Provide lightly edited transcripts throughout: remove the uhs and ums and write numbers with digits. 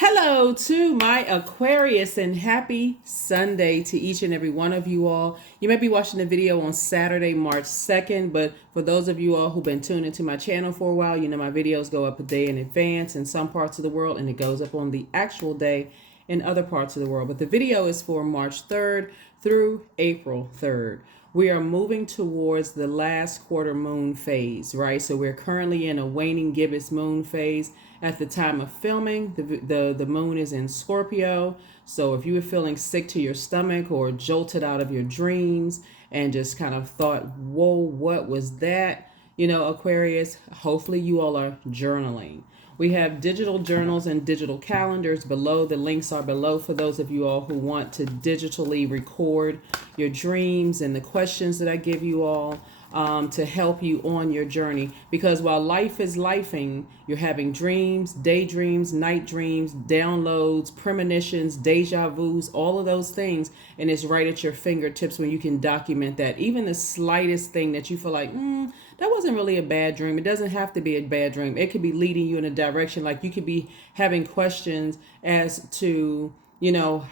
Hello to my Aquarius and happy Sunday to each and every one of you all. You may be watching the video on Saturday, March 2nd, but for those of you all who've been tuned into my channel for a while, you know my videos go up a day in advance in some parts of the world and it goes up on the actual day in other parts of the world. But the video is for March 3rd through April 3rd. We are moving towards the last quarter moon phase, right? So we're currently in a waning gibbous moon phase. At the time of filming, the moon is in Scorpio. So if you were feeling sick to your stomach or jolted out of your dreams and just kind of thought, whoa, what was that? Aquarius, hopefully you all are journaling. We have digital journals and digital calendars below. The links are below for those of you all who want to digitally record your dreams and the questions that I give you all to help you on your journey. Because while life is lifing, you're having dreams, daydreams, night dreams, downloads, premonitions, deja vus, all of those things. And it's right at your fingertips when you can document that. Even the slightest thing that you feel like, that wasn't really a bad dream. It doesn't have to be a bad dream. It could be leading you in a direction. Like you could be having questions as to,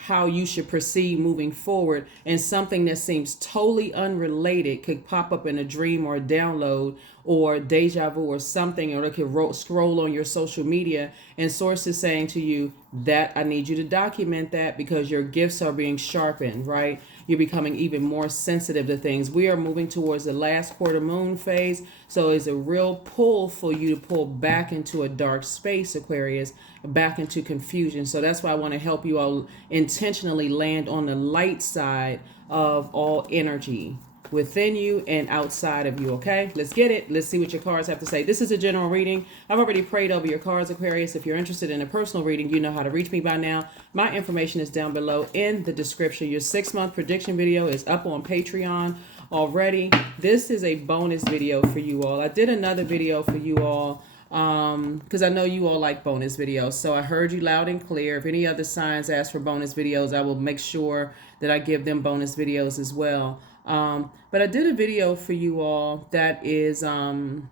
how you should proceed moving forward. And something that seems totally unrelated could pop up in a dream or a download or deja vu or something, or it could scroll on your social media and sources saying to you that I need you to document that because your gifts are being sharpened, right? You're becoming even more sensitive to things. We are moving towards the last quarter moon phase. So it's a real pull for you to pull back into a dark space, Aquarius, back into confusion. So that's why I want to help you all intentionally land on the light side of all energy within you and outside of you. Okay, let's get it. Let's see what your cards have to say. This is a general reading. I've already prayed over your cards, Aquarius. If you're interested in a personal reading, you know how to reach me by now. My information is down below in the description. Your 6-month prediction video is up on Patreon already. This is a bonus video for you all. I did another video for you all because I know you all like bonus videos. So I heard you loud and clear. If any other signs ask for bonus videos, I will make sure that I give them bonus videos as well. But I did a video for you all that is that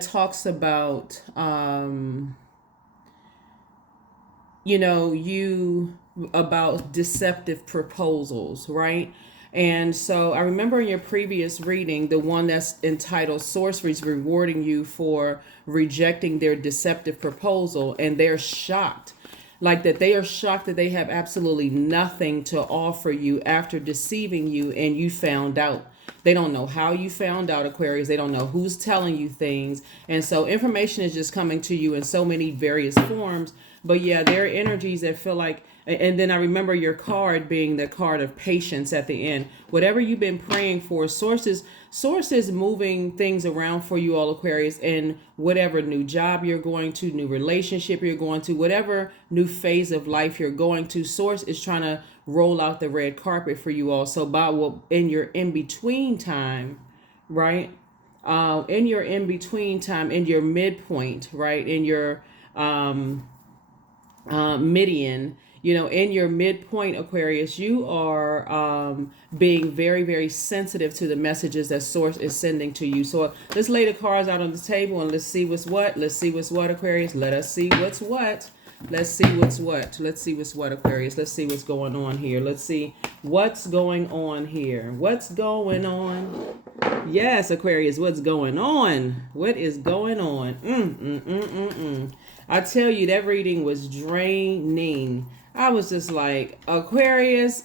talks about about deceptive proposals, right? And so I remember in your previous reading, the one that's entitled Sorceries Rewarding You for Rejecting Their Deceptive Proposal, and they're shocked. Like that they are shocked that they have absolutely nothing to offer you after deceiving you and you found out. They don't know how you found out, Aquarius. They don't know who's telling you things. And so information is just coming to you in so many various forms. But yeah, there are energies that feel like, and then I remember your card being the card of patience at the end. Whatever you've been praying for, sources moving things around for you all, Aquarius, and whatever new job you're going to, new relationship you're going to, whatever new phase of life you're going to, source is trying to roll out the red carpet for you all. So in your in-between time, right? In your in-between time, in your midpoint, right? In your Midian, in your midpoint, Aquarius, you are being very, very sensitive to the messages that Source is sending to you. So let's lay the cards out on the table and let's see what's what. Let's see what's what, Aquarius. Let us see what's what. Let's see what's what. Let's see what's what, Aquarius. Let's see what's going on here. Let's see what's going on here. What's going on? Yes, Aquarius, what's going on? What is going on? I tell you, that reading was draining. I was just like, Aquarius,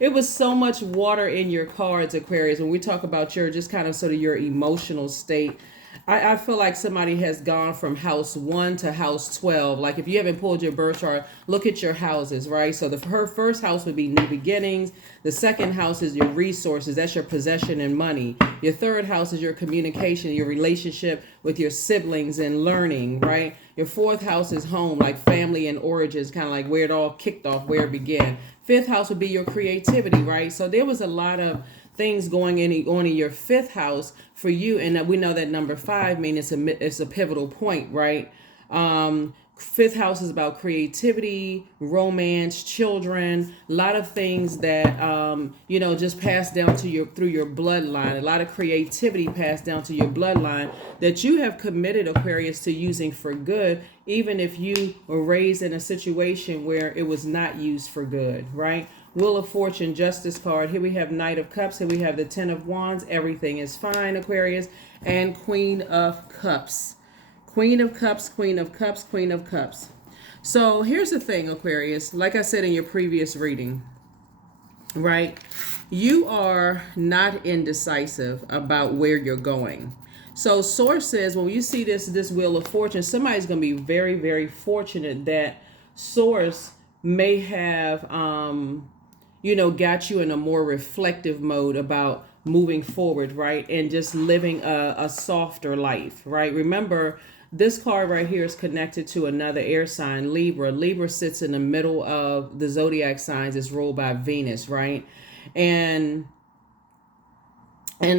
it was so much water in your cards, Aquarius. When we talk about your just kind of sort of your emotional state, I feel like somebody has gone from house 1 to house 12. Like if you haven't pulled your birth chart, look at your houses, right? So her first house would be new beginnings. The second house is your resources. That's your possession and money. Your third house is your communication, your relationship with your siblings and learning, right? Your fourth house is home, like family and origins, kind of like where it all kicked off, where it began. Fifth house would be your creativity, right? So there was a lot of things going on in your fifth house for you, and we know that number 5 means it's a pivotal point, right? Fifth house is about creativity, romance, children, a lot of things that just passed down to your through your bloodline. A lot of creativity passed down to your bloodline that you have committed, Aquarius, to using for good, even if you were raised in a situation where it was not used for good, right? Wheel of Fortune, Justice card. Here we have Knight of Cups. Here we have the Ten of Wands. Everything is fine, Aquarius. And Queen of Cups. Queen of Cups, Queen of Cups, Queen of Cups. So here's the thing, Aquarius. Like I said in your previous reading, right? You are not indecisive about where you're going. So Source says when you see this Wheel of Fortune, somebody's going to be very, very fortunate that Source may have, got you in a more reflective mode about moving forward, right? And just living a softer life, right? Remember, this card right here is connected to another air sign, Libra. Libra sits in the middle of the zodiac signs. It's ruled by Venus, right? And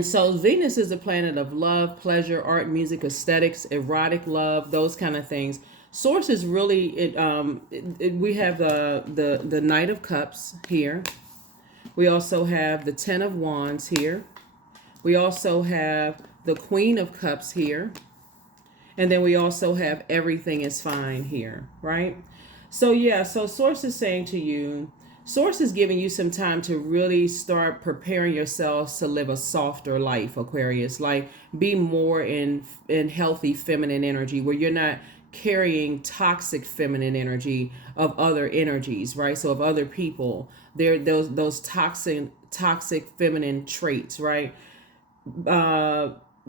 so Venus is the planet of love, pleasure, art, music, aesthetics, erotic love, those kind of things. Source is really we have the Knight of Cups here. We also have the Ten of Wands here. We also have the Queen of Cups here. And then we also have Everything is Fine here, right? So yeah, so Source is saying to you, Source is giving you some time to really start preparing yourselves to live a softer life, Aquarius. Like be more in healthy feminine energy where you're not carrying toxic feminine energy of other energies, right? So of other people, there those toxic feminine traits, right?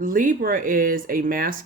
Libra is a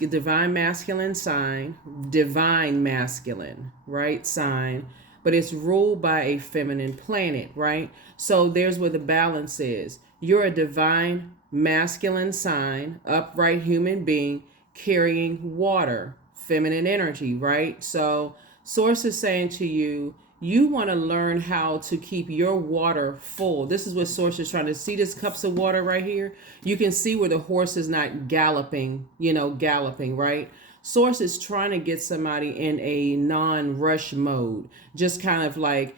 divine masculine sign, divine masculine, right? Sign, but it's ruled by a feminine planet, right? So there's where the balance is. You're a divine masculine sign, upright human being carrying water, feminine energy, right? So Source is saying to you, you want to learn how to keep your water full. This is what Source is trying to see. This cups of water right here. You can see where the horse is not galloping, right? Source is trying to get somebody in a non-rush mode. Just kind of like,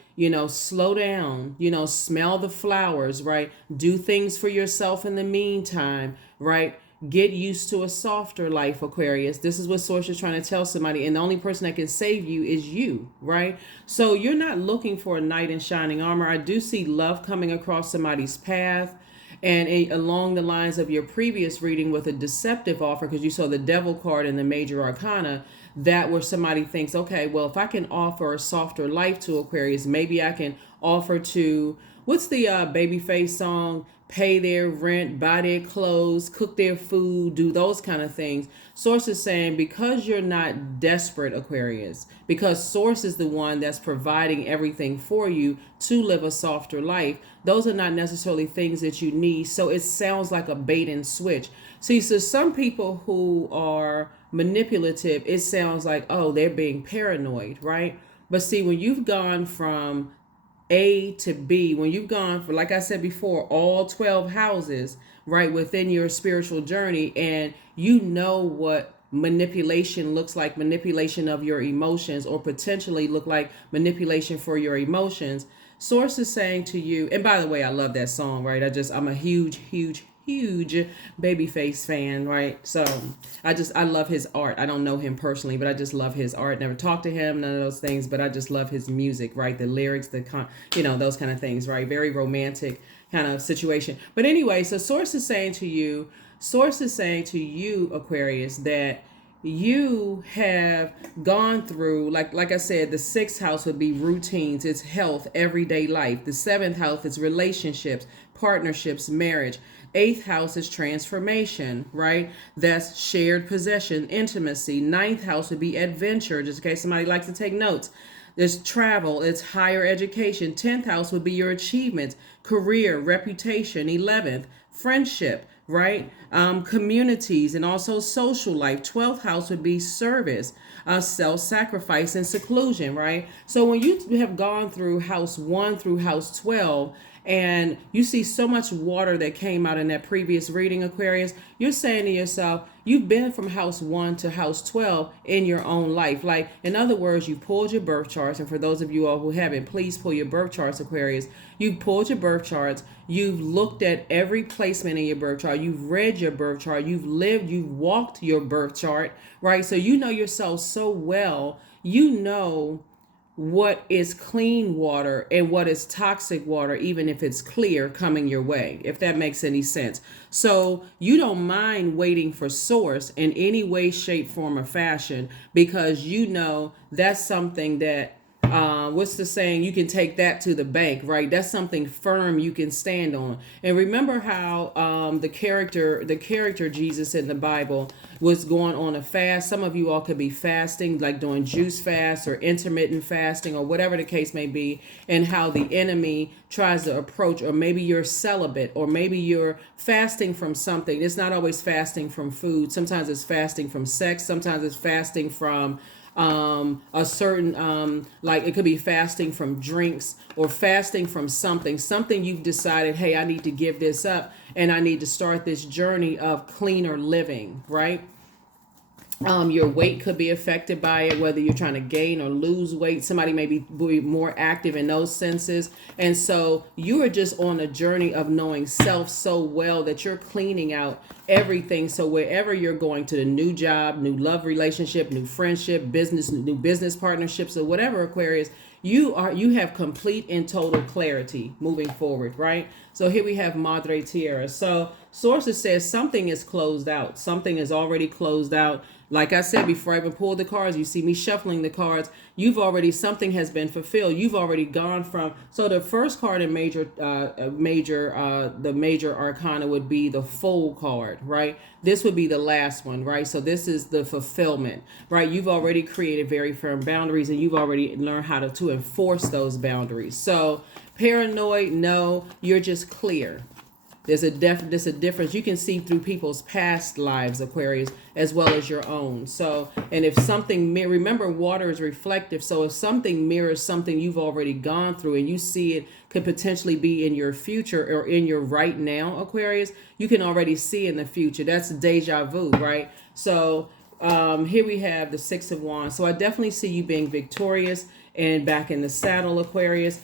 slow down, smell the flowers, right? Do things for yourself in the meantime, right? Get used to a softer life, Aquarius. This is what Source is trying to tell somebody. And the only person that can save you is you, right? So you're not looking for a knight in shining armor. I do see love coming across somebody's path. And along the lines of your previous reading with a deceptive offer, because you saw the Devil card in the Major Arcana, that where somebody thinks, okay, well, if I can offer a softer life to Aquarius, maybe I can offer to, what's the Babyface song? Pay their rent, buy their clothes, cook their food, do those kind of things. Source is saying because you're not desperate, Aquarius, because Source is the one that's providing everything for you to live a softer life, those are not necessarily things that you need. So it sounds like a bait and switch. See, so some people who are manipulative, it sounds like, oh, they're being paranoid, right? But see, when you've gone from A to B, when you've gone for, like I said before, all 12 houses, right, within your spiritual journey, and you know what manipulation looks like, manipulation of your emotions, or potentially look like manipulation for your emotions. Source is saying to you, and by the way, I love that song, right? I'm a huge Babyface fan, right? So I love his art. I don't know him personally, but I just love his art. Never talked to him, none of those things, but I just love his music, right? The lyrics, those kind of things, right? Very romantic kind of situation. But anyway, so Source is saying to you, Aquarius, that you have gone through, like I said, the sixth house would be routines, it's health, everyday life. The seventh house is relationships, partnerships, marriage. Eighth house is transformation, right? That's shared possession, intimacy. Ninth house would be adventure, just in case somebody likes to take notes. There's travel, it's higher education. 10th house would be your achievements, career, reputation. 11th, friendship, right? Communities and also social life. 12th house would be service, self-sacrifice and seclusion, right? So when you have gone through house 1 through house 12, and you see so much water that came out in that previous reading, Aquarius, you're saying to yourself, you've been from house 1 to house 12 in your own life. Like, in other words, you pulled your birth charts. And for those of you all who haven't, please pull your birth charts, Aquarius. You've pulled your birth charts. You've looked at every placement in your birth chart. You've read your birth chart. You've lived, you've walked your birth chart, right? So you know yourself so well. You know what is clean water and what is toxic water, even if it's clear coming your way, if that makes any sense. So you don't mind waiting for source in any way, shape, form, or fashion, because you know that's something that what's the saying? You can take that to the bank, right? That's something firm you can stand on. And remember how the character Jesus in the Bible was going on a fast. Some of you all could be fasting, like doing juice fast or intermittent fasting or whatever the case may be, and how the enemy tries to approach, or maybe you're celibate, or maybe you're fasting from something. It's not always fasting from food. Sometimes it's fasting from sex. Sometimes it's fasting from a certain like it could be fasting from drinks or fasting from something you've decided, hey, I need to give this up and I need to start this journey of cleaner living, right? Your weight could be affected by it, whether you're trying to gain or lose weight. Somebody may be more active in those senses. And so you are just on a journey of knowing self so well that you're cleaning out everything. So wherever you're going to, the new job, new love relationship, new friendship, business, new business partnerships, or whatever, Aquarius, you have complete and total clarity moving forward, right? So here we have Madre Tierra. So sources says something is closed out. Something is already closed out. Like I said, before I even pulled the cards, you see me shuffling the cards. Something has been fulfilled. You've already gone from, so the first card in the major arcana would be the Fool card, right? This would be the last one, right? So this is the fulfillment, right? You've already created very firm boundaries, and you've already learned how to enforce those boundaries. So paranoid, no, you're just clear. There's a difference. You can see through people's past lives, Aquarius, as well as your own. So, and if something, remember, water is reflective. So if something mirrors something you've already gone through and you see it could potentially be in your future or in your right now, Aquarius, you can already see in the future. That's deja vu, right? So here we have the Six of Wands. So I definitely see you being victorious and back in the saddle, Aquarius,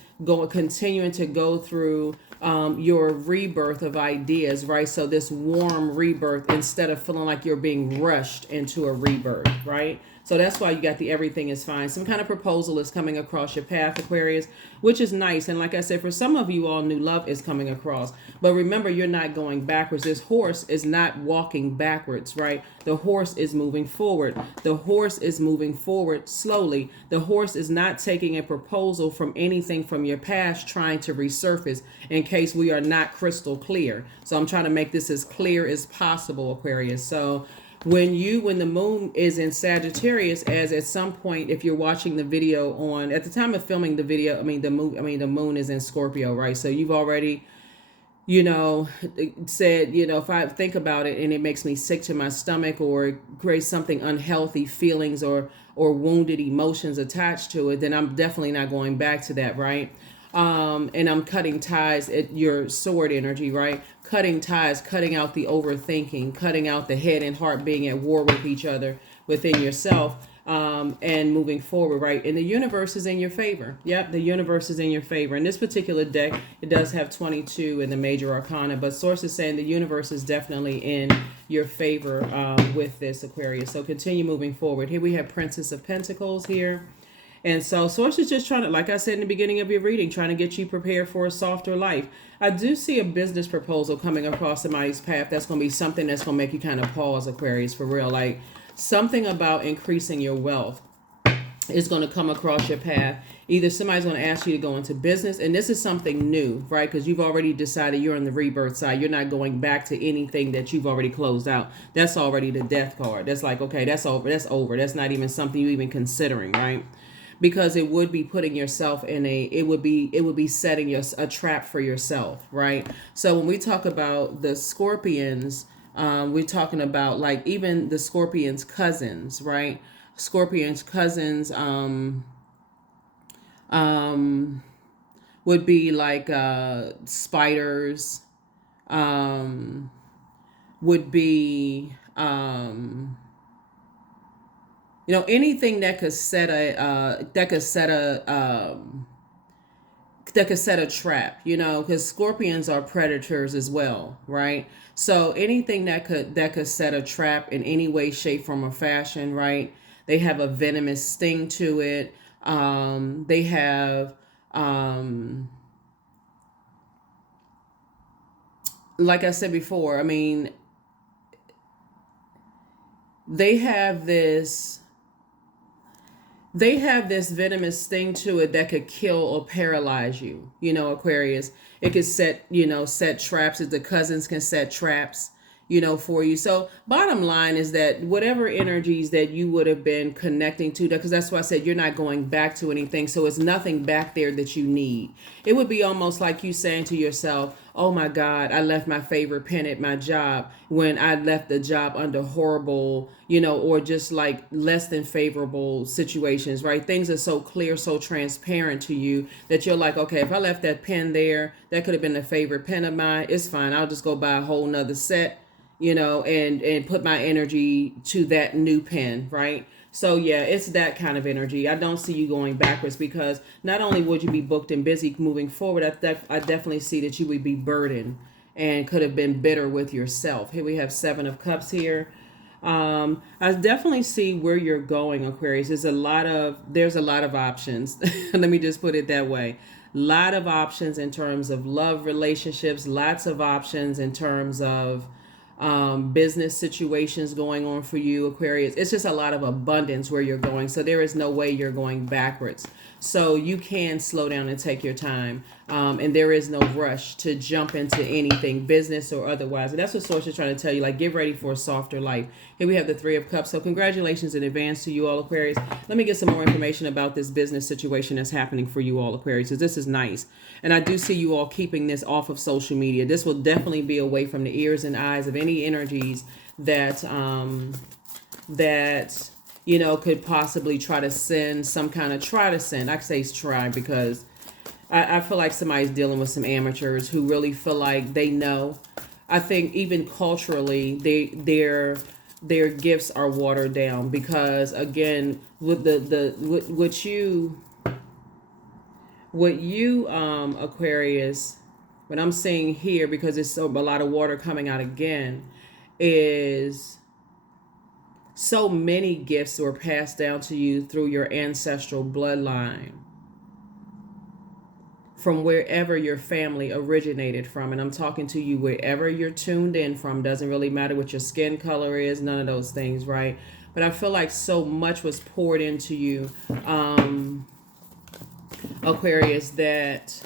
continuing to go through your rebirth of ideas, right? So this warm rebirth, instead of feeling like you're being rushed into a rebirth, right? So that's why you got the everything is fine. Some kind of proposal is coming across your path, Aquarius, which is nice. And like I said, for some of you all, new love is coming across. But remember, you're not going backwards. This horse is not walking backwards, right? The horse is moving forward. The horse is moving forward slowly. The horse is not taking a proposal from anything from your past trying to resurface, in case we are not crystal clear. So I'm trying to make this as clear as possible, Aquarius. So when the moon is in Sagittarius, as at some point, if you're watching the video at the time of filming the video, the moon is in Scorpio, right? So you've already, said, if I think about it and it makes me sick to my stomach or creates something unhealthy feelings or wounded emotions attached to it, then I'm definitely not going back to that, right? And I'm cutting ties at your sword energy, right? Cutting ties, cutting out the overthinking, cutting out the head and heart being at war with each other within yourself, and moving forward, right? And the universe is in your favor. Yep, the universe is in your favor. In this particular deck, it does have 22 in the major arcana, but sources saying the universe is definitely in your favor with this, Aquarius. So continue moving forward. Here we have Princess of Pentacles here. And so source is just trying to, like I said in the beginning of your reading, trying to get you prepared for a softer life. I do see a business proposal coming across somebody's path. That's going to be something that's going to make you kind of pause, Aquarius, for real. Like something about increasing your wealth is going to come across your path. Either somebody's going to ask you to go into business, and this is something new, right? Because you've already decided you're on the rebirth side. You're not going back to anything that you've already closed out. That's already the death card. That's like, okay, that's over. That's over. That's not even something you're even considering, right? Because it would be putting yourself in it would be setting a trap for yourself, right? So when we talk about the Scorpions, we're talking about like even the Scorpions' cousins, right? Scorpions' cousins would be like spiders, would be Anything that could set a trap, because scorpions are predators as well, right? So anything that could set a trap in any way, shape, form, or fashion, right? They have a venomous sting to it. They have, like I said before, I mean, they have this they have this venomous sting to it that could kill or paralyze you, Aquarius. It could set traps. The cousins can set traps, for you. So bottom line is that whatever energies that you would have been connecting to, because that's why I said you're not going back to anything. So it's nothing back there that you need. It would be almost like you saying to yourself, oh my God, I left my favorite pen at my job when I left the job under horrible, or just like less than favorable situations, right? Things are so clear, so transparent to you that you're like, okay, if I left that pen there, that could have been a favorite pen of mine. It's fine. I'll just go buy a whole nother set, and put my energy to that new pen, right? So yeah, it's that kind of energy. I don't see you going backwards, because not only would you be booked and busy moving forward, I definitely see that you would be burdened and could have been bitter with yourself. Here we have Seven of Cups here. I definitely see where you're going, Aquarius. There's a lot of options. Let me just put it that way. Lot of options in terms of love relationships, lots of options in terms of business situations going on for you, Aquarius. It's just a lot of abundance where you're going. So there is no way you're going backwards. So you can slow down and take your time. And there is no rush to jump into anything, business or otherwise. And that's what Source is trying to tell you. Like, get ready for a softer life. Here we have the Three of Cups. So congratulations in advance to you all, Aquarius. Let me get some more information about this business situation that's happening for you all, Aquarius, because this is nice. And I do see you all keeping this off of social media. This will definitely be away from the ears and eyes of any energies that could possibly try to send I say try, because I feel like somebody's dealing with some amateurs who really feel like they know. I think even culturally, their gifts are watered down, because again, with what you Aquarius, what I'm seeing here, because it's a lot of water coming out again, is so many gifts were passed down to you through your ancestral bloodline, from wherever your family originated from. And I'm talking to you wherever you're tuned in from. Doesn't really matter what your skin color is, none of those things, right? But I feel like so much was poured into you, Aquarius, that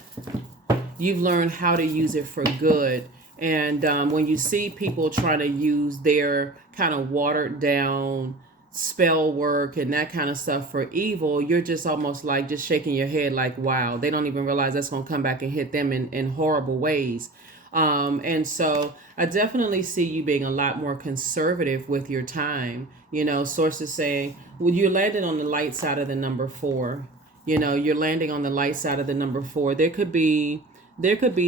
you've learned how to use it for good. And when you see people trying to use their kind of watered down spell work and that kind of stuff for evil, you're just almost like just shaking your head like, wow, they don't even realize that's going to come back and hit them in horrible ways. And so I definitely see you being a lot more conservative with your time. Sources saying, well, you're landing on the light side of the number 4. You're landing on the light side of the number 4. There could be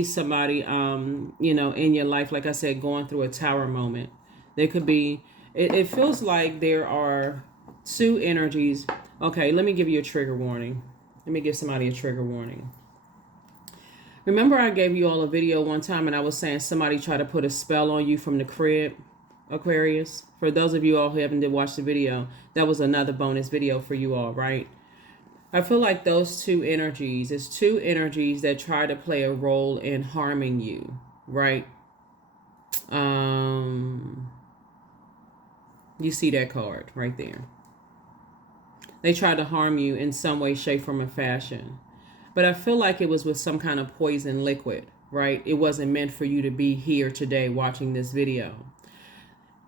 somebody, in your life, like I said, going through a tower moment. There could be, it feels like there are two energies. Okay, let me give you a trigger warning. Let me give somebody a trigger warning. Remember I gave you all a video one time and I was saying somebody tried to put a spell on you from the crib, Aquarius? For those of you all who haven't watched the video, that was another bonus video for you all, right? I feel like those two energies, it's two energies that try to play a role in harming you, right? You see that card right there. They tried to harm you in some way, shape, form, or fashion. But I feel like it was with some kind of poison liquid, right? It wasn't meant for you to be here today watching this video.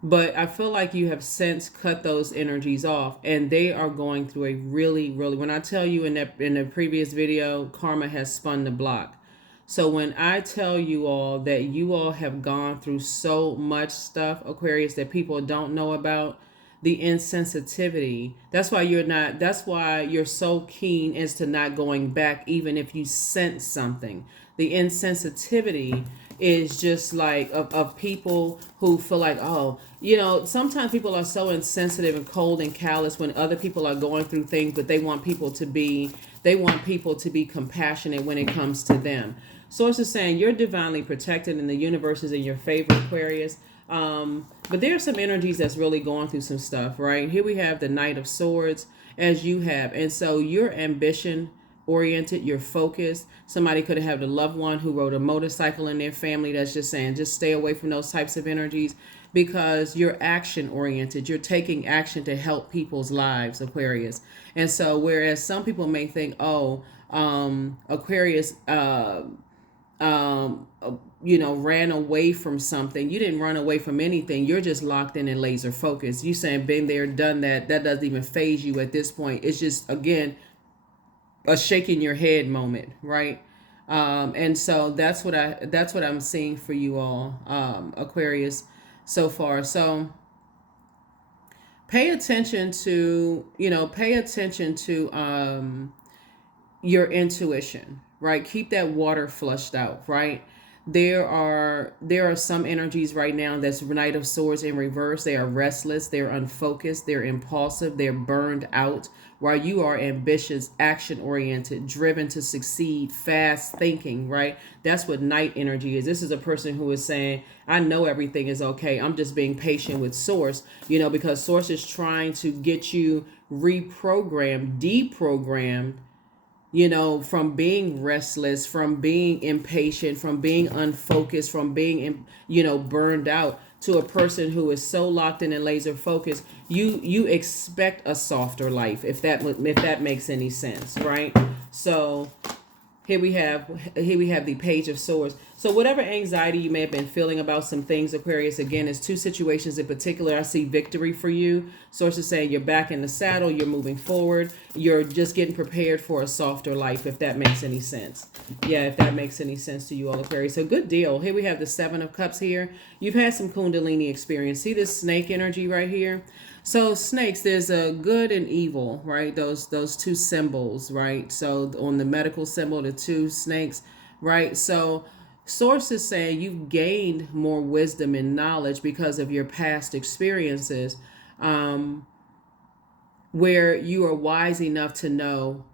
But I feel like you have since cut those energies off, and they are going through a really, really, when I tell you in the previous video, karma has spun the block. So when I tell you all that you all have gone through so much stuff, Aquarius, that people don't know about, the insensitivity, that's why you're so keen as to not going back, even if you sense something. The insensitivity is just like of people who feel like, oh, sometimes people are so insensitive and cold and callous when other people are going through things, but they want people to be compassionate when it comes to them. Source is saying you're divinely protected and the universe is in your favor, Aquarius. But there are some energies that's really going through some stuff, right? Here we have the Knight of Swords, as you have. And so you're ambition oriented, you're focused. Somebody could have a loved one who rode a motorcycle in their family that's just saying, just stay away from those types of energies because you're action oriented. You're taking action to help people's lives, Aquarius. And so whereas some people may think, oh, Aquarius, ran away from something. You didn't run away from anything. You're just locked in and laser focused. You saying been there, done that. That doesn't even phase you at this point. It's just, again, a shaking your head moment, right? And so that's what I'm seeing for you all, Aquarius, so far. So pay attention to your intuition, right? Keep that water flushed out, right? There are some energies right now that's Knight of Swords in reverse. They are restless, they're unfocused, they're impulsive, they're burned out, while you are ambitious, action oriented, driven to succeed, fast thinking, right? That's what Knight energy is. This is a person who is saying, I know everything is okay. I'm just being patient with Source, because Source is trying to get you reprogrammed, deprogrammed, from being restless, from being impatient, from being unfocused, from being, burned out, to a person who is so locked in and laser focused. You expect a softer life, if that makes any sense, right? So here we have the Page of Swords. So whatever anxiety you may have been feeling about some things, Aquarius, again, is two situations in particular. I see victory for you. Sources saying you're back in the saddle, you're moving forward, you're just getting prepared for a softer life, if that makes any sense. Yeah, if that makes any sense to you all, Aquarius. So good deal. Here we have the Seven of Cups here. You've had some Kundalini experience. See this snake energy right here? So snakes, there's a good and evil, right? Those two symbols, right? So on the medical symbol, the two snakes, right? So sources say you've gained more wisdom and knowledge because of your past experiences, where you are wise enough to know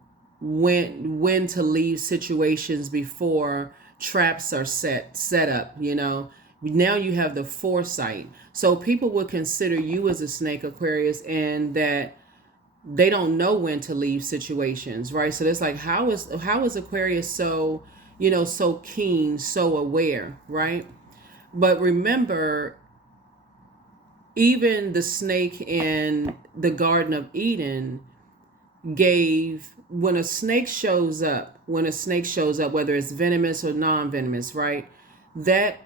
when to leave situations before traps are set up, Now you have the foresight. So people would consider you as a snake, Aquarius, and that they don't know when to leave situations, right? So it's like, how is Aquarius so, so keen, so aware, right? But remember, even the snake in the Garden of Eden when a snake shows up, whether it's venomous or non-venomous, right? That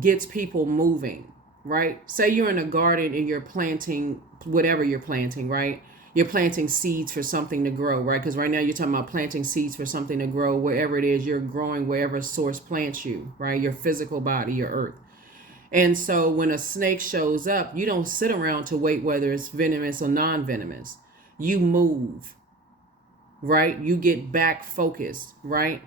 gets people moving, right? Say you're in a garden and you're planting whatever you're planting, right? You're planting seeds for something to grow, right? Because right now you're talking about planting seeds for something to grow wherever it is you're growing, wherever Source plants you, right? Your physical body, your earth. And so when a snake shows up, you don't sit around to wait whether it's venomous or non-venomous. You move, right? You get back focused, right?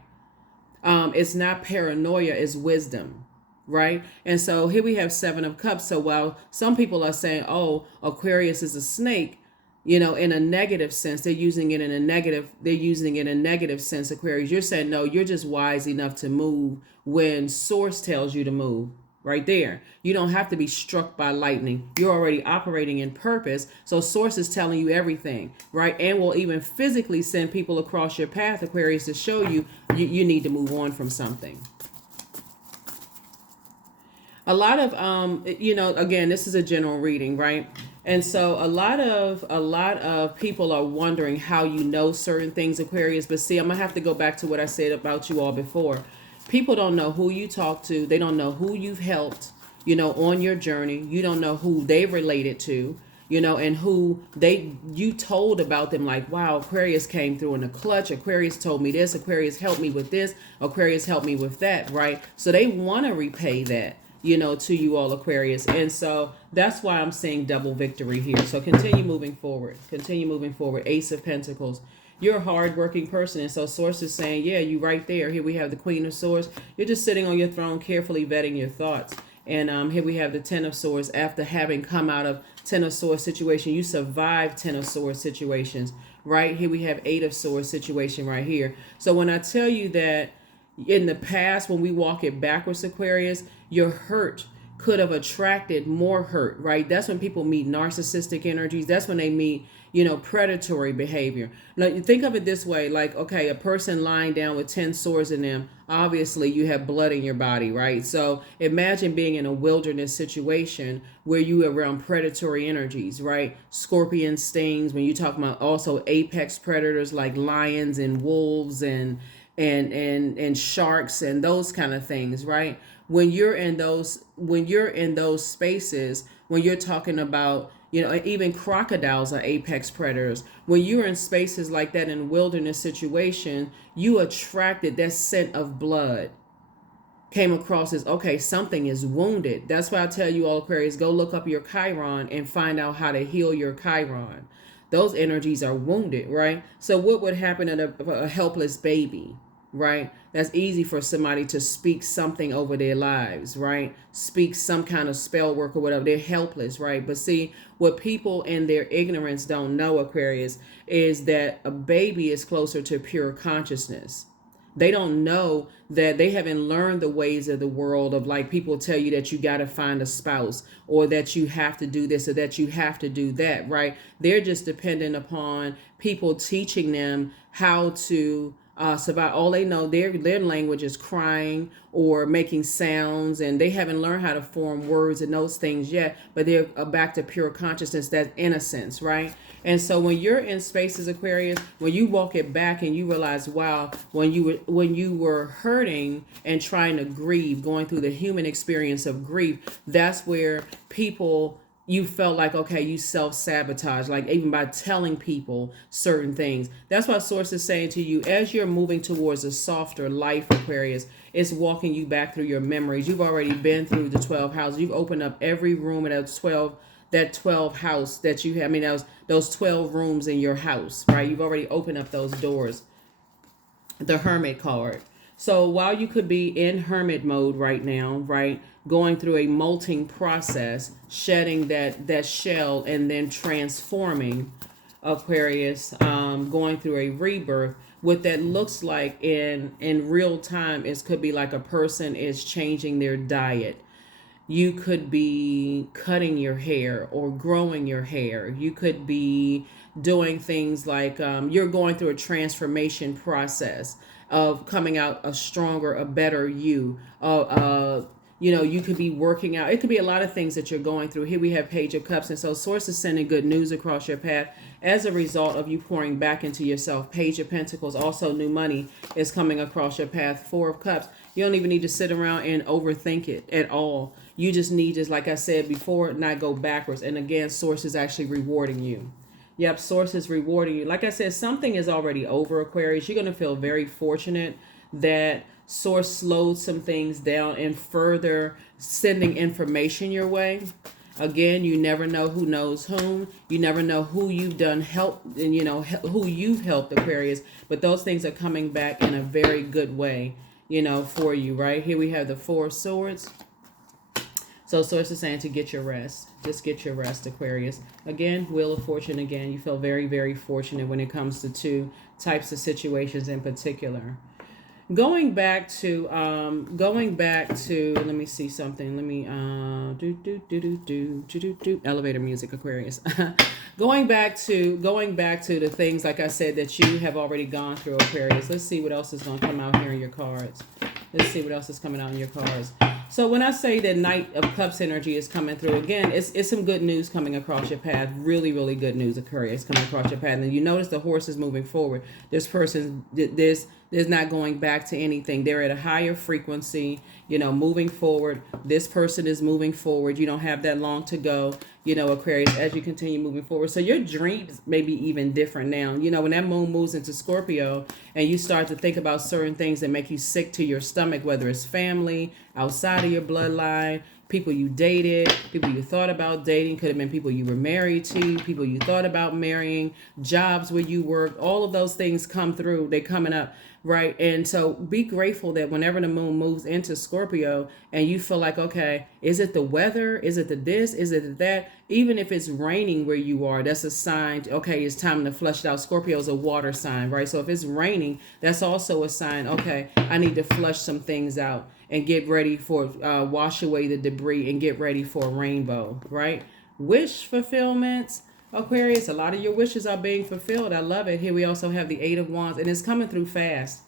It's not paranoia, it's wisdom, right? And so here we have Seven of Cups. So while some people are saying, oh, Aquarius is a snake, in a negative sense, they're using it in a negative sense, Aquarius. You're saying, no, you're just wise enough to move when Source tells you to move. Right there. You don't have to be struck by lightning. You're already operating in purpose. So Source is telling you everything, right? And will even physically send people across your path, Aquarius, to show you need to move on from something. A lot of, again, this is a general reading, right? And so a lot of people are wondering how you know certain things, Aquarius. But see, I'm going to have to go back to what I said about you all before. People don't know who you talk to. They don't know who you've helped, on your journey. You don't know who they related to, and who you told about them, like, wow, Aquarius came through in a clutch. Aquarius told me this. Aquarius helped me with this. Aquarius helped me with that, right? So they want to repay that, to you all, Aquarius. And so that's why I'm saying double victory here. So continue moving forward. Ace of Pentacles. you're a hardworking person. And so Source is saying, yeah, you right there. Here we have the Queen of Swords. You're just sitting on your throne, carefully vetting your thoughts. And here we have the Ten of Swords. After having come out of Ten of Swords situation, you survived Ten of Swords situations. Right here we have Eight of Swords situation right here. So when I tell you that in the past, when we walk it backwards, Aquarius, your hurt could have attracted more hurt, right? That's when people meet narcissistic energies. That's when they meet, predatory behavior. Now, you think of it this way, like, okay, a person lying down with 10 swords in them, obviously you have blood in your body, right? So imagine being in a wilderness situation where you are around predatory energies, right? Scorpion stings, when you talk about also apex predators like lions and wolves and sharks and those kind of things, right? When you're in those spaces, when you're talking about, even crocodiles are apex predators. When you're in spaces like that in wilderness situation, you attracted that scent of blood, came across as, okay, something is wounded. That's why I tell you all, Aquarius, go look up your Chiron and find out how to heal your Chiron. Those energies are wounded, right? So what would happen to a helpless baby? Right? That's easy for somebody to speak something over their lives, right? Speak some kind of spell work or whatever. They're helpless, right? But see, what people in their ignorance don't know, Aquarius, is that a baby is closer to pure consciousness. They don't know that they haven't learned the ways of the world of, like, people tell you that you got to find a spouse or that you have to do this or that you have to do that, right? They're just dependent upon people teaching them how to survive. All they know, their language is crying or making sounds, and they haven't learned how to form words and those things yet, but they're back to pure consciousness, that innocence, right? And so when you're in spaces, Aquarius, when you walk it back and you realize, wow, when you were hurting and trying to grieve, going through the human experience of grief, that's where you felt like, okay, you self-sabotage, like even by telling people certain things. That's why Source is saying to you, as you're moving towards a softer life, Aquarius, it's walking you back through your memories. You've already been through the 12 houses. You've opened up every room in that 12 house that you have. I mean, those 12 rooms in your house, right? You've already opened up those doors. The Hermit card. So while you could be in hermit mode right now, right, going through a molting process, shedding that shell and then transforming, Aquarius, going through a rebirth, what that looks like in real time is could be like a person is changing their diet. You could be cutting your hair or growing your hair. You could be doing things like you're going through a transformation process of coming out a stronger, a better you. You could be working out. It could be a lot of things that you're going through. Here we have Page of Cups. And so Source is sending good news across your path as a result of you pouring back into yourself. Page of Pentacles, also new money is coming across your path. Four of Cups. You don't even need to sit around and overthink it at all. You just need to, like I said before, not go backwards. And again, Source is actually rewarding you. Yep, Source is rewarding you. Like I said, something is already over, Aquarius. You're going to feel very fortunate that Source slowed some things down and further sending information your way. Again, you never know who knows whom. You never know who you've done help and, who you've helped, Aquarius. But those things are coming back in a very good way, for you, right? Here we have the Four of Swords. So Source is saying to get your rest. Just get your rest, Aquarius. Again, Wheel of Fortune again. You feel very, very fortunate when it comes to two types of situations in particular. Going back to, let me see something. Let me, elevator music, Aquarius. Going back to the things, like I said, that you have already gone through, Aquarius. Let's see what else is going to come out here in your cards. Let's see what else is coming out in your cards. So when I say that Knight of Cups energy is coming through, again, it's some good news coming across your path. Really, really good news, Aquarius, coming across your path. And you notice the horse is moving forward. This person, there's not going back to anything. They're at a higher frequency, moving forward. This person is moving forward. You don't have that long to go, Aquarius, as you continue moving forward. So your dreams may be even different now. When that moon moves into Scorpio and you start to think about certain things that make you sick to your stomach, whether it's family, outside of your bloodline, people you dated, people you thought about dating, could have been people you were married to, people you thought about marrying, jobs where you work. All of those things come through. They're coming up, right? And so be grateful that whenever the moon moves into Scorpio and you feel like, okay, is it the weather? Is it the this? Is it the that? Even if it's raining where you are, that's a sign, okay, it's time to flush it out. Scorpio is a water sign, right? So if it's raining, that's also a sign, okay, I need to flush some things out and get ready for, wash away the debris and get ready for a rainbow, right? Wish fulfillments. Aquarius, a lot of your wishes are being fulfilled. I love it. Here we also have the Eight of Wands, and it's coming through fast.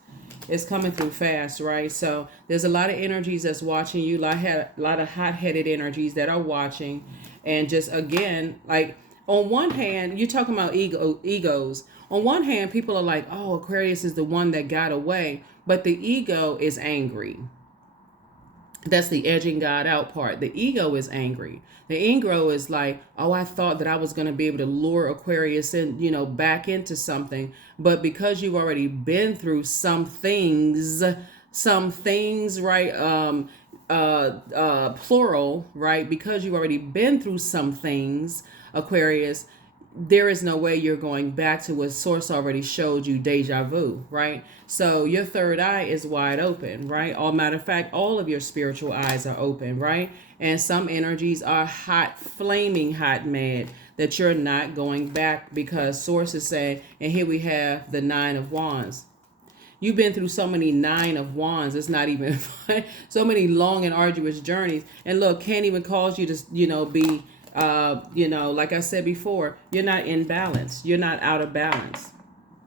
It's coming through fast, right? So there's a lot of energies that's watching you. A lot of hot-headed energies that are watching. And just, again, like, on one hand, you're talking about egos. On one hand, people are like, oh, Aquarius is the one that got away. But the ego is angry. That's the edging God out part. The ego is angry. The ego is like, oh, I thought that I was going to be able to lure Aquarius in, back into something. But because you've already been through some things, right? Plural, right? Because you've already been through some things, Aquarius, there is no way you're going back to what source already showed you, deja vu, right? So your third eye is wide open, right? All matter of fact, all of your spiritual eyes are open, right? And some energies are hot, flaming hot, mad, that you're not going back because source is saying, and here we have the Nine of Wands. You've been through so many Nine of Wands. It's not even fun. So many long and arduous journeys. And look, can't even cause you to, be, like I said before, you're not in balance. You're not out of balance.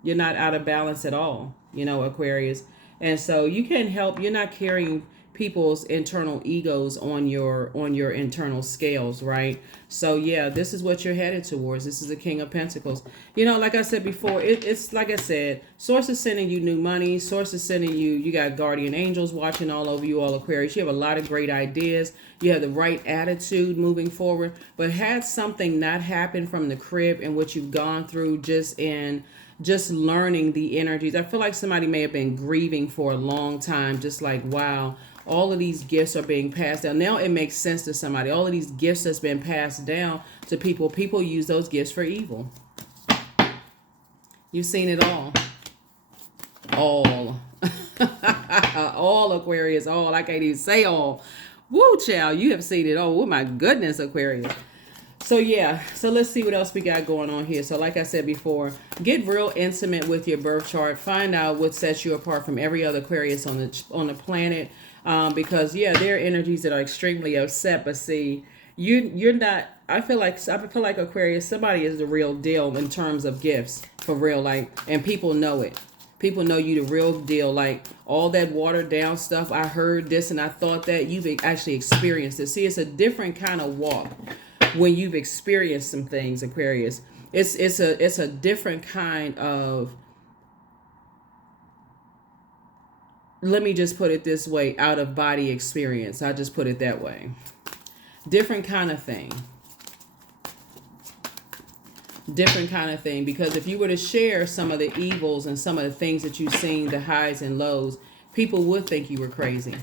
You're not out of balance at all, Aquarius. And so you can't help, you're not carrying people's internal egos on your internal scales, right? So yeah, this is what you're headed towards. This is the King of Pentacles. Like I said before, it's like I said, source is sending you new money. Source is sending you got guardian angels watching all over you, all Aquarius. You have a lot of great ideas. You have the right attitude moving forward. But had something not happened from the crib and what you've gone through just learning the energies. I feel like somebody may have been grieving for a long time, just like, wow, all of these gifts are being passed down. Now it makes sense to somebody. All of these gifts that's been passed down to people use those gifts for evil. You've seen it all. All. All, Aquarius, all. I can't even say all. Woo, child, you have seen it all. Oh, my goodness, Aquarius. So yeah, so let's see what else we got going on here. So like I said before, get real intimate with your birth chart. Find out what sets you apart from every other Aquarius on the planet. Because yeah, there are energies that are extremely upset. But see, you're not. I feel like Aquarius, somebody is the real deal in terms of gifts, for real. Like, and people know it. People know you the real deal. Like all that watered down stuff. I heard this and I thought that. You've actually experienced it. See, it's a different kind of walk when you've experienced some things, Aquarius. It's a different kind of, let me just put it this way, out of body experience. I just put it that way. Different kind of thing. Different kind of thing. Because if you were to share some of the evils and some of the things that you've seen, the highs and lows, people would think you were crazy.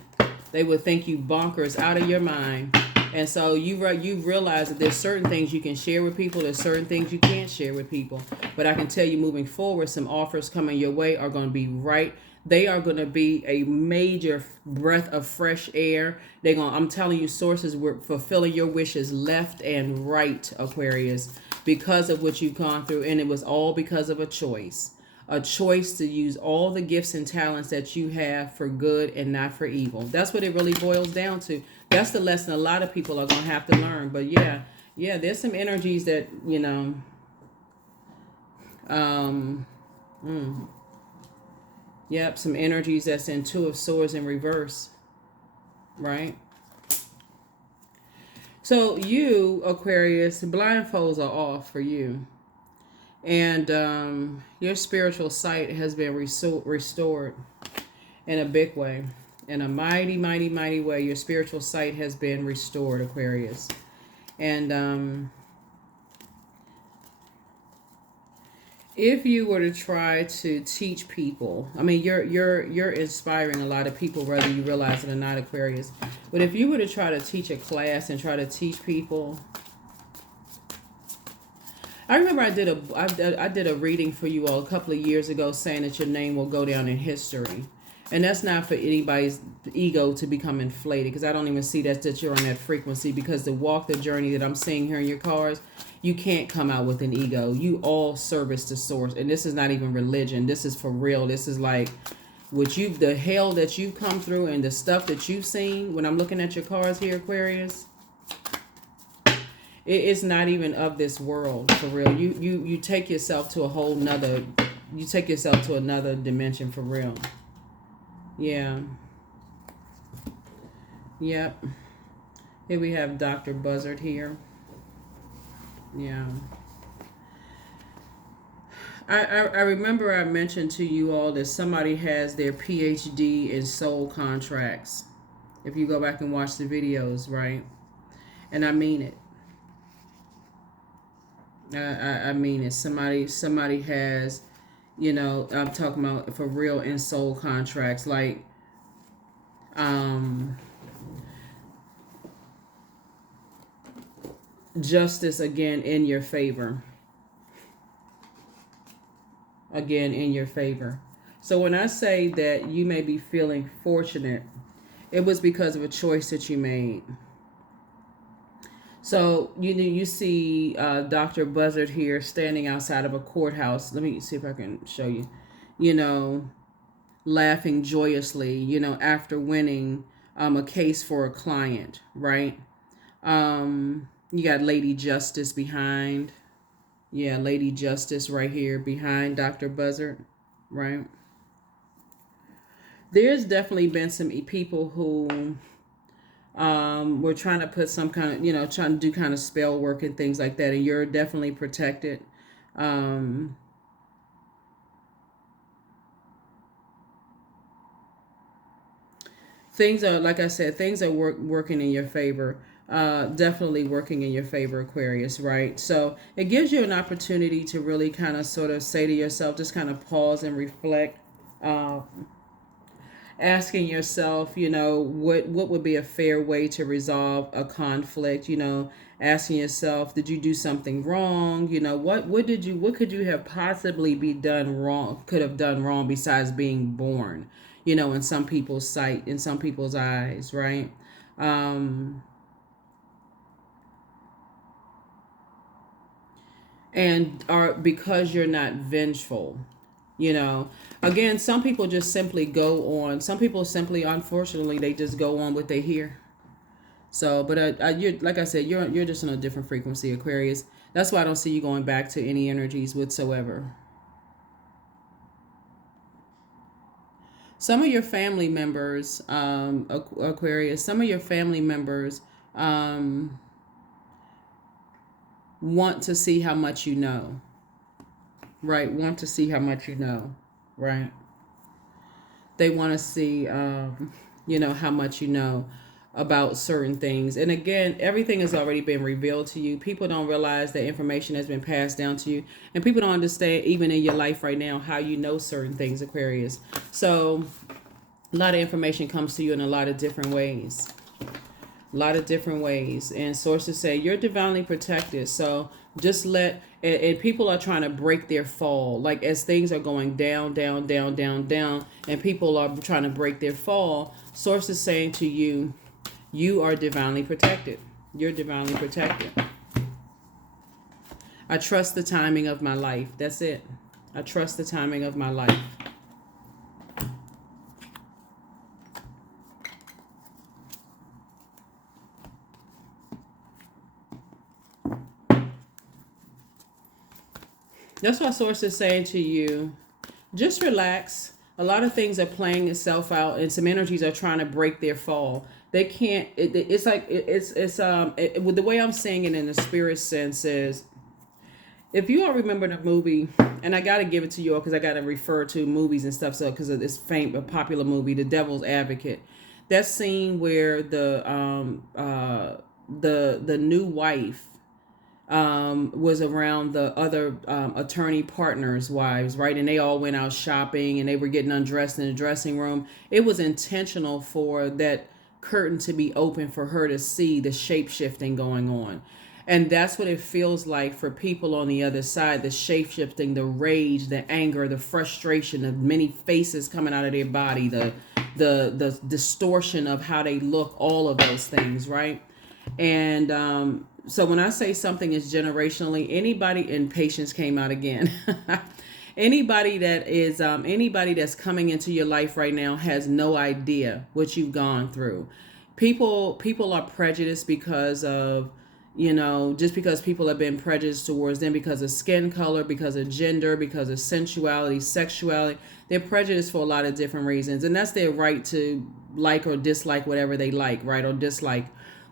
They would think you bonkers, out of your mind. And so you realize that there's certain things you can share with people. There's certain things you can't share with people. But I can tell you, moving forward, some offers coming your way are going to be right. They are going to be a major breath of fresh air. I'm telling you, sources were fulfilling your wishes left and right, Aquarius, because of what you've gone through. And it was all because of a choice to use all the gifts and talents that you have for good and not for evil. That's what it really boils down to. That's the lesson a lot of people are going to have to learn. But yeah, there's some energies that, yep, some energies that's in Two of Swords in reverse, right? So you, Aquarius, blindfolds are off for you. And your spiritual sight has been restored in a big way. In a mighty, mighty, mighty way, your spiritual sight has been restored, Aquarius. And If you were to try to teach people, I mean, you're inspiring a lot of people, whether you realize it or not, Aquarius. But if you were to try to teach a class and try to teach people, I remember I did a reading for you all a couple of years ago, saying that your name will go down in history, and that's not for anybody's ego to become inflated, because I don't even see that you're on that frequency, because the journey that I'm seeing here in your cards, you can't come out with an ego. You all service the source, and this is not even religion. This is for real. This is like the hell that you've come through and the stuff that you've seen. When I'm looking at your cards here, Aquarius, it's not even of this world, for real. You take yourself to a whole nother, you take yourself to another dimension, for real. Yeah. Yep. Here we have Dr. Buzzard here. Yeah. I remember I mentioned to you all that somebody has their PhD in soul contracts. If you go back and watch the videos, right? And I mean it. I mean it. Somebody has, I'm talking about for real in soul contracts, like justice again in your favor. Again in your favor. So when I say that you may be feeling fortunate, it was because of a choice that you made. So you see Dr. Buzzard here standing outside of a courthouse. Let me see if I can show you. Laughing joyously, after winning a case for a client, right? You got Lady Justice behind. Yeah, Lady Justice right here behind Dr. Buzzard, right? There's definitely been some people who we're trying to put some kind of, trying to do kind of spell work and things like that. And you're definitely protected. Things are, like I said, things are working in your favor. Definitely working in your favor, Aquarius, right? So it gives you an opportunity to really kind of sort of say to yourself, just kind of pause and reflect. Asking yourself, what would be a fair way to resolve a conflict? Asking yourself, did you do something wrong? What could you have possibly could have done wrong besides being born? In some people's sight, in some people's eyes, right? And are because you're not vengeful. Again, some people just simply go on. Some people simply, unfortunately, they just go on what they hear. So, but you're, like I said, you're just on a different frequency, Aquarius. That's why I don't see you going back to any energies whatsoever. Some of your family members, Aquarius, some of your family members want to see how much you know. Right? Want to see how much you know. Right? They want to see, how much you know about certain things. And again, everything has already been revealed to you. People don't realize that information has been passed down to you. And people don't understand, even in your life right now, how you know certain things, Aquarius. So a lot of information comes to you in a lot of different ways. A lot of different ways. And sources say you're divinely protected. So just and people are trying to break their fall. Like as things are going down, down, down, down, down, and people are trying to break their fall, sources saying to you, you are divinely protected. You're divinely protected. I trust the timing of my life. That's it. I trust the timing of my life. That's what source is saying to you. Just relax. A lot of things are playing itself out, and some energies are trying to break their fall. They can't. It's like with the way I'm saying it in the spirit sense is, if you all remember the movie, and I got to give it to you all because I got to refer to movies and stuff, so because of this famous popular movie, The Devil's Advocate. That scene where the new wife was around the other attorney partners' wives, right? And they all went out shopping and they were getting undressed in the dressing room. It was intentional for that curtain to be open for her to see the shape shifting going on. And that's what it feels like for people on the other side, the shape shifting, the rage, the anger, the frustration, the many faces coming out of their body, the distortion of how they look, all of those things, right? And so when I say something is generationally, anybody, and patience came out again. Anybody that's coming into your life right now has no idea what you've gone through. People are prejudiced because of, just because people have been prejudiced towards them because of skin color, because of gender, because of sensuality, sexuality. They're prejudiced for a lot of different reasons. And that's their right to like or dislike whatever they like, right, or dislike.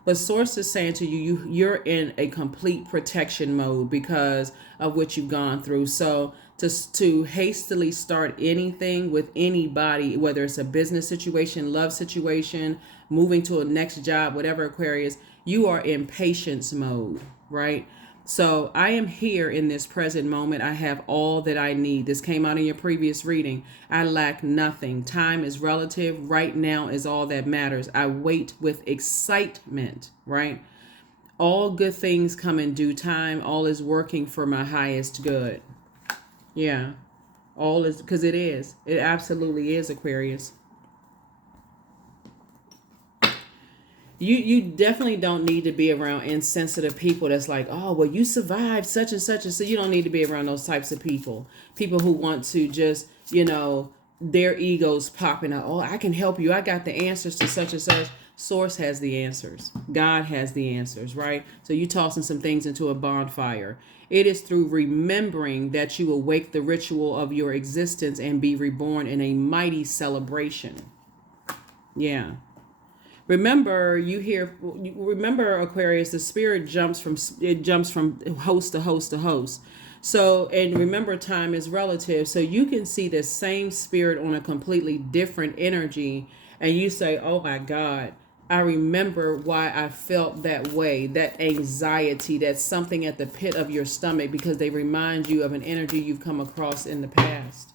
But Source is saying to you, you're in a complete protection mode because of what you've gone through. So to hastily start anything with anybody, whether it's a business situation, love situation, moving to a next job, whatever, Aquarius, you are in patience mode, right? So I am here in this present moment. I have all that I need. This came out in your previous reading. I lack nothing. Time is relative. Right now is all that matters. I wait with excitement, right? All good things come in due time. All is working for my highest good. Yeah. All is, because it is. It absolutely is, Aquarius. You definitely don't need to be around insensitive people that's like, oh, well, you survived such and such. And so you don't need to be around those types of people. People who want to just, their egos popping out. Oh, I can help you. I got the answers to such and such. Source has the answers. God has the answers, right? So you tossing some things into a bonfire. It is through remembering that you awake the ritual of your existence and be reborn in a mighty celebration. Yeah. Remember, Aquarius, the spirit jumps from host to host to host. So, and remember, time is relative. So you can see the same spirit on a completely different energy. And you say, oh my God, I remember why I felt that way, that anxiety, that's something at the pit of your stomach, because they remind you of an energy you've come across in the past.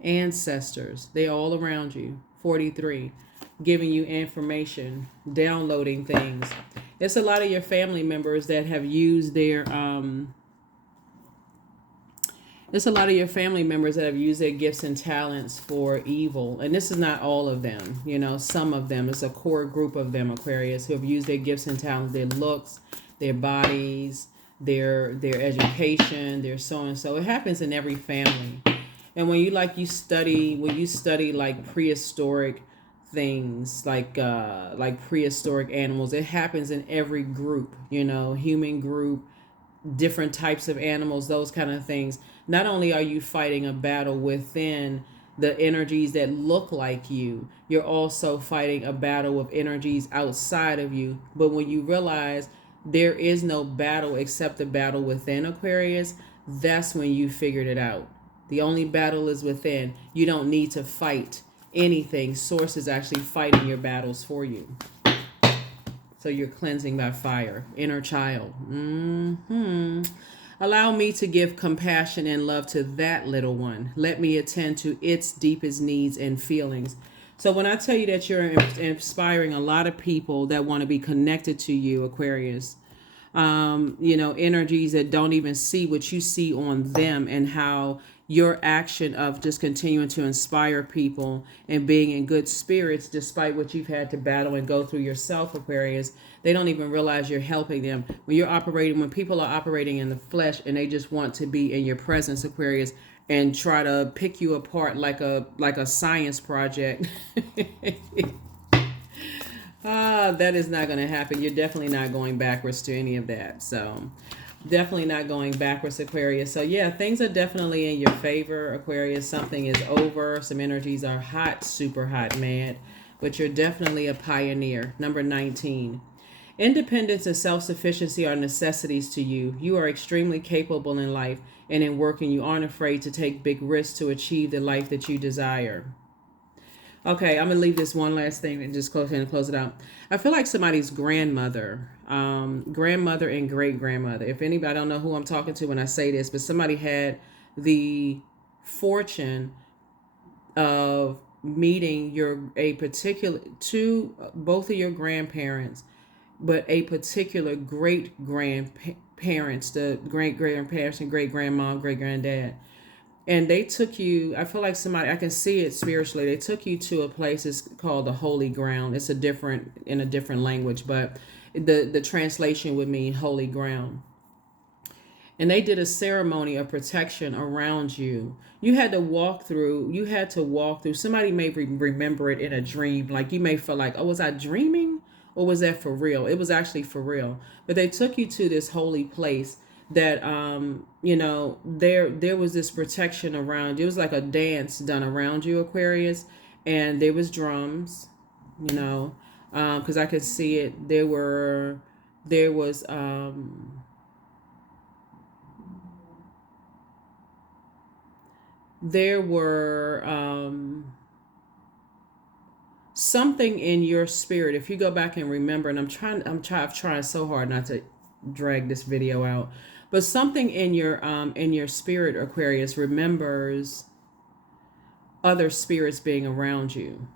Ancestors, they all around you. 43, giving you information, downloading things. It's a lot of your family members that have used their gifts and talents for evil. And this is not all of them, some of them. It's a core group of them, Aquarius, who have used their gifts and talents, their looks, their bodies, their education, their so and so. It happens in every family. And when you study like prehistoric things, like prehistoric animals, it happens in every group, human group, different types of animals, those kind of things. Not only are you fighting a battle within the energies that look like you, you're also fighting a battle of energies outside of you. But when you realize there is no battle except the battle within, Aquarius, that's when you figured it out. The only battle is within. You don't need to fight anything. Source is actually fighting your battles for you. So you're cleansing by fire. Inner child. Allow me to give compassion and love to that little one. Let me attend to its deepest needs and feelings. So when I tell you that you're inspiring a lot of people that want to be connected to you, Aquarius, energies that don't even see what you see on them, and how your action of just continuing to inspire people and being in good spirits despite what you've had to battle and go through yourself, Aquarius, they don't even realize you're helping them. When people are operating in the flesh and they just want to be in your presence, Aquarius, and try to pick you apart like a science project. That is not going to happen. You're definitely not going backwards to any of that. So definitely not going backwards, Aquarius. So yeah, things are definitely in your favor, Aquarius. Something is over. Some energies are hot, super hot, mad. But you're definitely a pioneer. Number 19. Independence and self-sufficiency are necessities to you. You are extremely capable in life and in work, and you aren't afraid to take big risks to achieve the life that you desire. Okay, I'm gonna leave this one last thing and just close it out. I feel like somebody's grandmother, grandmother and great grandmother. If anybody, I don't know who I'm talking to when I say this, but somebody had the fortune of meeting a particular two both of your grandparents, but a particular great grandparents, the great grandparents and great grandma, great granddad. And they took you, I feel like somebody, I can see it spiritually. They took you to a place, it's called the holy ground. It's in a different language, but the translation would mean holy ground. And they did a ceremony of protection around you. You had to walk through, somebody may remember it in a dream. Like you may feel like, oh, was I dreaming? Or was that for real? It was actually for real. But they took you to this holy place that there was this protection around you. It was like a dance done around you, Aquarius, and there was drums, because I could see it. There was there were something in your spirit. If you go back and remember, and I'm trying so hard not to drag this video out, but something in your spirit, Aquarius, remembers other spirits being around you.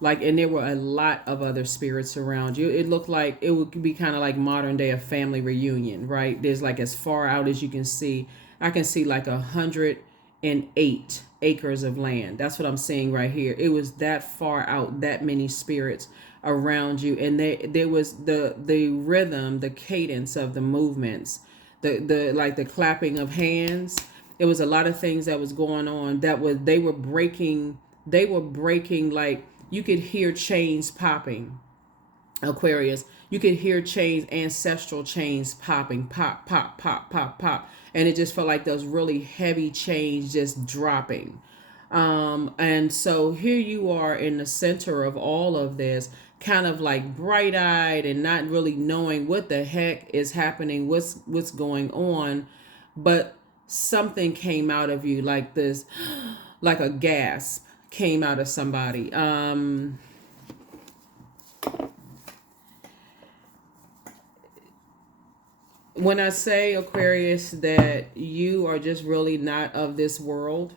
Like, and there were a lot of other spirits around you. It looked like it would be kind of like modern day a family reunion, right? There's like, as far out as you can see, I can see like 108 acres of land. That's what I'm seeing right here. It was that far out, that many spirits around you. And there was the rhythm, the cadence of the movements, the like the clapping of hands. There was a lot of things that was going on they were breaking, like you could hear chains popping, Aquarius. You could hear chains, ancestral chains popping, pop, pop, pop, pop, pop. And it just felt like those really heavy chains just dropping. And so here you are in the center of all of this, kind of like bright eyed and not really knowing what the heck is happening, what's going on. But something came out of you like this, like a gasp came out of somebody. When I say, Aquarius, that you are just really not of this world,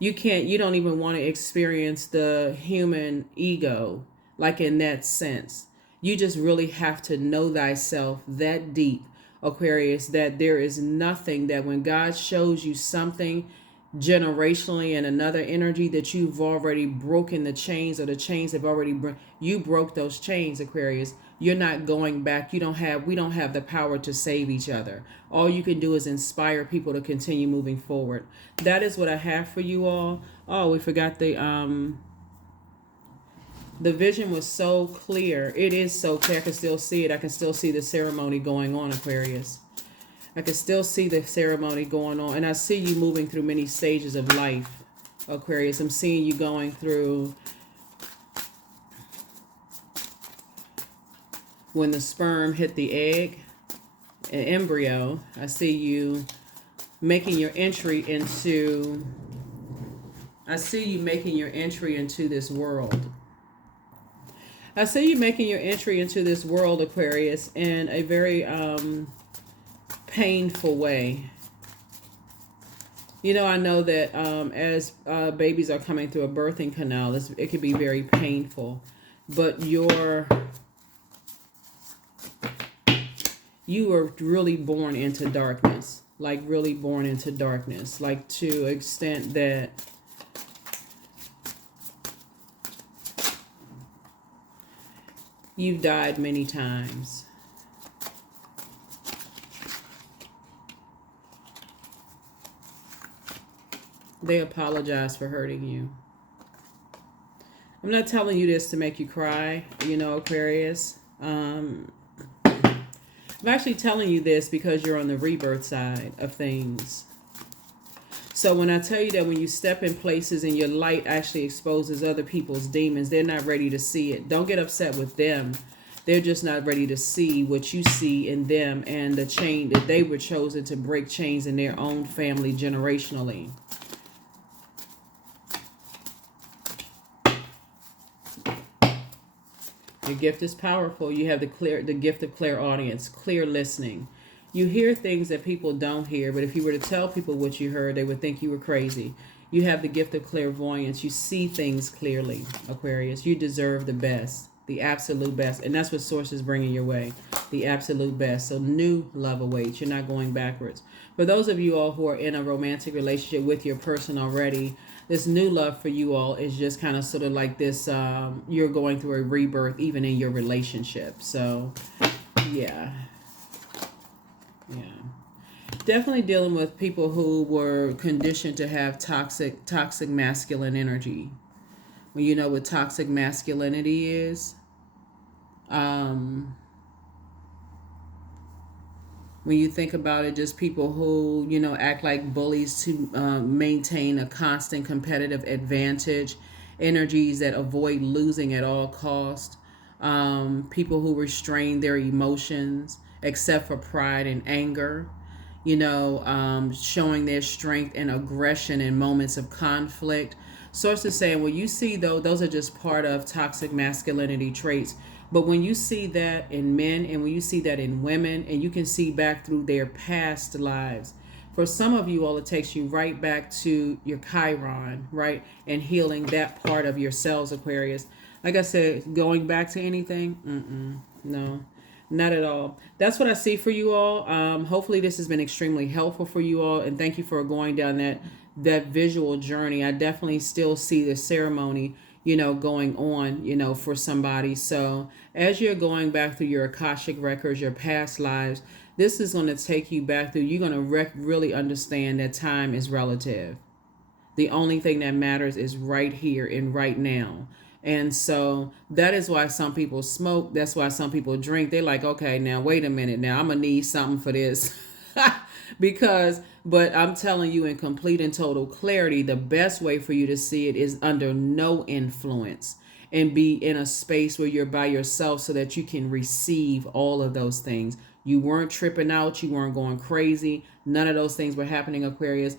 you don't even want to experience the human ego, like in that sense. You just really have to know thyself that deep, Aquarius, that there is nothing, that when God shows you something generationally and another energy, that you've already broken the chains, or the chains have already you broke those chains, Aquarius. You're not going back. We don't have the power to save each other. All you can do is inspire people to continue moving forward. That is what I have for you all. Oh, we forgot the vision was so clear. It is so clear. I can still see it. I can still see the ceremony going on, Aquarius. I can still see the ceremony going on. And I see you moving through many stages of life, Aquarius. I'm seeing you going through when the sperm hit the egg, an embryo. I see you making your entry into this world. I see you making your entry into this world, Aquarius, in a very painful way. I know that as babies are coming through a birthing canal, it can be very painful. But you were really born into darkness, like really born into darkness, like to an extent that you've died many times. They apologize for hurting you. I'm not telling you this to make you cry, Aquarius. I'm actually telling you this because you're on the rebirth side of things. So when I tell you that when you step in places and your light actually exposes other people's demons, they're not ready to see it. Don't get upset with them. They're just not ready to see what you see in them, and the chain that they were chosen to break chains in their own family generationally. Your gift is powerful. You have the gift of clairaudience, clear listening. You hear things that people don't hear, but if you were to tell people what you heard, they would think you were crazy. You have the gift of clairvoyance. You see things clearly, Aquarius. You deserve the best, the absolute best. And that's what Source is bringing your way, the absolute best. So new love awaits. You're not going backwards. For those of you all who are in a romantic relationship with your person already, this new love for you all is just kind of sort of like this, you're going through a rebirth even in your relationship. So, yeah. Definitely dealing with people who were conditioned to have toxic masculine energy. When you know what toxic masculinity is, when you think about it, just people who, act like bullies to maintain a constant competitive advantage, energies that avoid losing at all cost, people who restrain their emotions except for pride and anger, showing their strength and aggression in moments of conflict. Sources saying, well, you see, though, those are just part of toxic masculinity traits. But when you see that in men and when you see that in women, and you can see back through their past lives, for some of you all, it takes you right back to your Chiron, right? And healing that part of yourselves, Aquarius. Like I said, going back to anything, no. Not at all. That's what I see for you all. Hopefully this has been extremely helpful for you all. And thank you for going down that visual journey. I definitely still see the ceremony, going on, for somebody. So as you're going back through your Akashic records, your past lives, this is going to take you back through. You're going to really understand that time is relative. The only thing that matters is right here and right now. And so that is why some people smoke. That's why some people drink. They're like, okay, now wait a minute. Now I'm going to need something for this. But I'm telling you in complete and total clarity, the best way for you to see it is under no influence and be in a space where you're by yourself so that you can receive all of those things. You weren't tripping out. You weren't going crazy. None of those things were happening, Aquarius.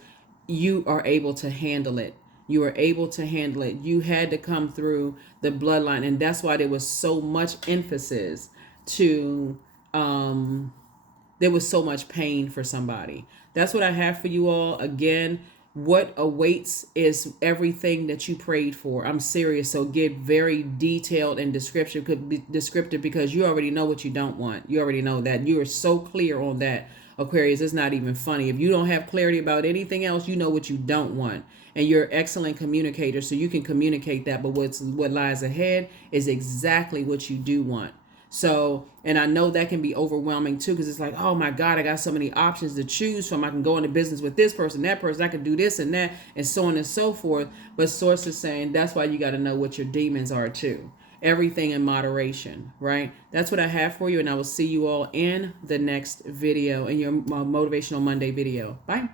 You are able to handle it. You were able to handle it. You had to come through the bloodline. And that's why there was so much emphasis to, there was so much pain for somebody. That's what I have for you all. Again, what awaits is everything that you prayed for. I'm serious. So get very detailed and descriptive because you already know what you don't want. You already know that. You are so clear on that, Aquarius. It's not even funny. If you don't have clarity about anything else, you know what you don't want. And you're an excellent communicator, so you can communicate that. But what lies ahead is exactly what you do want. So, and I know that can be overwhelming too, because it's like, oh my God, I got so many options to choose from. I can go into business with this person, that person, I can do this and that, and so on and so forth. But Source is saying that's why you got to know what your demons are too. Everything in moderation, right? That's what I have for you, and I will see you all in the next video, in your Motivational Monday video. Bye.